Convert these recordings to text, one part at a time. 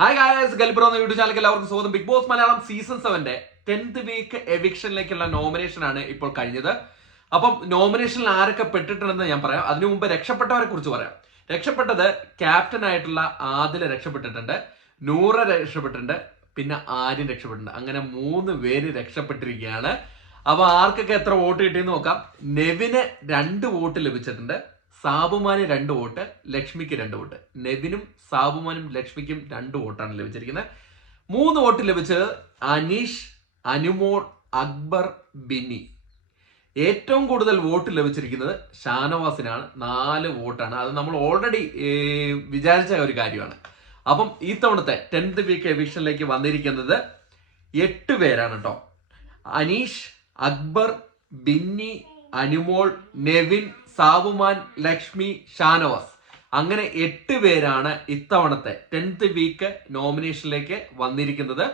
Hi guys, ഗൽബ്രോ എന്ന YouTube ചാനലിലേക്ക് എല്ലാവർക്കും സ്വാഗതം. Bigg Boss Malayalam season 7 10th week എവിക്ഷനിലേക്കുള്ള നോമിനേഷൻ ആണ് ഇപ്പോൾ കഴിഞ്ഞത്. അപ്പം നോമിനേഷനിൽ ആരൊക്കെ പെട്ടിട്ടുണ്ടെന്ന് ഞാൻ പറയാം. അതിനു മുമ്പ് രക്ഷപ്പെട്ടവരെ കുറിച്ച് പറയാം. രക്ഷപ്പെട്ടത് ക്യാപ്റ്റൻ ആയിട്ടുള്ള ആദില രക്ഷപ്പെട്ടിട്ടുണ്ട്, നൂറ രക്ഷപ്പെട്ടിട്ടുണ്ട്, പിന്നെ ആര്യൻ രക്ഷപ്പെട്ടിട്ടുണ്ട്. അങ്ങനെ 3 പേര് രക്ഷപ്പെട്ടിരിക്കുകയാണ്. അപ്പൊ ആർക്കൊക്കെ എത്ര വോട്ട് കിട്ടിയെന്ന് നോക്കാം. നെവിന് 2 വോട്ട് ലഭിച്ചിട്ടുണ്ട്, സാബുമാന് 2 വോട്ട്, ലക്ഷ്മിക്ക് 2 വോട്ട്. നെവിനും സാബുമാനും ലക്ഷ്മിക്കും 2 വോട്ടാണ് ലഭിച്ചിരിക്കുന്നത്. 3 വോട്ട് ലഭിച്ചത് അനീഷ്, അനുമോൾ, അക്ബർ, ബിന്നി. ഏറ്റവും കൂടുതൽ വോട്ട് ലഭിച്ചിരിക്കുന്നത് ഷാനവാസിനാണ്, 4 വോട്ടാണ്. അത് നമ്മൾ ഓൾറെഡി വിചാരിച്ച ഒരു കാര്യമാണ്. അപ്പം ഈ തവണത്തെ 10th വീക്ക് എവിക്ഷനിലേക്ക് വന്നിരിക്കുന്നത് 8 പേരാണ് കേട്ടോ. അനീഷ്, അക്ബർ, ബിന്നി, അനുമോൾ, നെവിൻ, സാബുമാൻ, ലക്ഷ്മി, ഷാനവാസ്. അങ്ങനെ 8 പേരാണ് ഇത്തവണത്തെ 10th വീക്ക് നോമിനേഷനിലേക്ക് വന്നിരിക്കുന്നത്.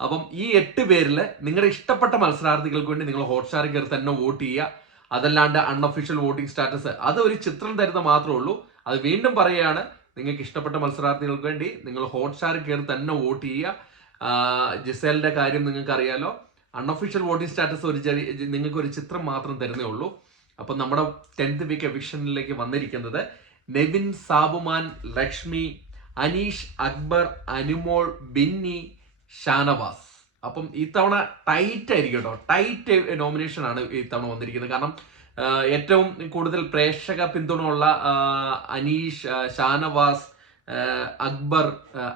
അപ്പം ഈ 8 പേരിൽ നിങ്ങളുടെ ഇഷ്ടപ്പെട്ട മത്സരാർത്ഥികൾക്ക് വേണ്ടി നിങ്ങൾ ഹോട്ട്സ്റ്റാറിൽ കയറി തന്നെ വോട്ട് ചെയ്യുക. അതല്ലാണ്ട് അൺഒഫീഷ്യൽ വോട്ടിംഗ് സ്റ്റാറ്റസ് അത് ഒരു ചിത്രം തരുന്ന മാത്രമേ ഉള്ളൂ. അത് വീണ്ടും പറയുകയാണ്, നിങ്ങൾക്ക് ഇഷ്ടപ്പെട്ട മത്സരാർത്ഥികൾക്ക് വേണ്ടി നിങ്ങൾ ഹോട്ട്സ്റ്റാറിൽ കയറി തന്നെ വോട്ട് ചെയ്യുക. ജിസേലിന്റെ കാര്യം നിങ്ങൾക്ക് അറിയാലോ, അൺഒഫീഷ്യൽ വോട്ടിംഗ് സ്റ്റാറ്റസ് നിങ്ങൾക്ക് ഒരു ചിത്രം മാത്രം തരുന്നേ ഉള്ളൂ. അപ്പൊ നമ്മുടെ 10th വീക്ക് എവിക്ഷനിലേക്ക് വന്നിരിക്കുന്നത് നെവിൻ, സാബുമാൻ, ലക്ഷ്മി, അനീഷ്, അക്ബർ, അനുമോൾ, ബിന്നി, ഷാനവാസ്. അപ്പം ഇത്തവണ ടൈറ്റ് ആയിരിക്കും കേട്ടോ. ടൈറ്റ് നോമിനേഷൻ ആണ് ഇത്തവണ വന്നിരിക്കുന്നത്. കാരണം ഏറ്റവും കൂടുതൽ പ്രേക്ഷക പിന്തുണ ഉള്ള അനീഷ്, ഷാനവാസ്, അക്ബർ,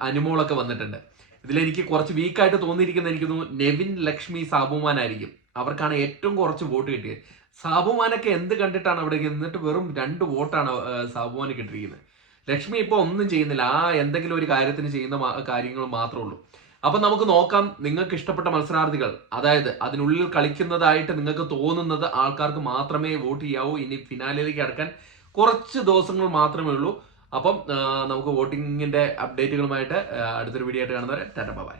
അനുമോളൊക്കെ വന്നിട്ടുണ്ട്. ഇതിലെനിക്ക് കുറച്ച് വീക്കായിട്ട് തോന്നിയിരിക്കുന്നത് എനിക്ക് തോന്നുന്നു നെവിൻ, ലക്ഷ്മി, സാബുമാൻ ആയിരിക്കും. അവർക്കാണ് ഏറ്റവും കുറച്ച് വോട്ട് കിട്ടിയത്. സാബുമാനൊക്കെ എന്ത് കണ്ടിട്ടാണ് അവിടെ നിന്നിട്ട് വെറും 2 വോട്ടാണ് സാബുമാന് കിട്ടിയിരിക്കുന്നത്. ലക്ഷ്മി ഇപ്പോൾ ഒന്നും ചെയ്യുന്നില്ല, എന്തെങ്കിലും ഒരു കാര്യത്തിന് ചെയ്യുന്ന കാര്യങ്ങൾ മാത്രമേ ഉള്ളൂ. അപ്പൊ നമുക്ക് നോക്കാം, നിങ്ങൾക്ക് ഇഷ്ടപ്പെട്ട മത്സരാർത്ഥികൾ, അതായത് അതിനുള്ളിൽ കളിക്കുന്നതായിട്ട് നിങ്ങൾക്ക് തോന്നുന്നത് ആൾക്കാർക്ക് മാത്രമേ വോട്ട് ചെയ്യാവൂ. ഇനി ഫിനാലിലേക്ക് അടക്കാൻ കുറച്ച് ദിവസങ്ങൾ മാത്രമേ ഉള്ളൂ. അപ്പം നമുക്ക് വോട്ടിങ്ങിന്റെ അപ്ഡേറ്റുകളുമായിട്ട് അടുത്തൊരു വീഡിയോ ആയിട്ട് കാണുന്നവരെ ടാറ്റ ബൈ.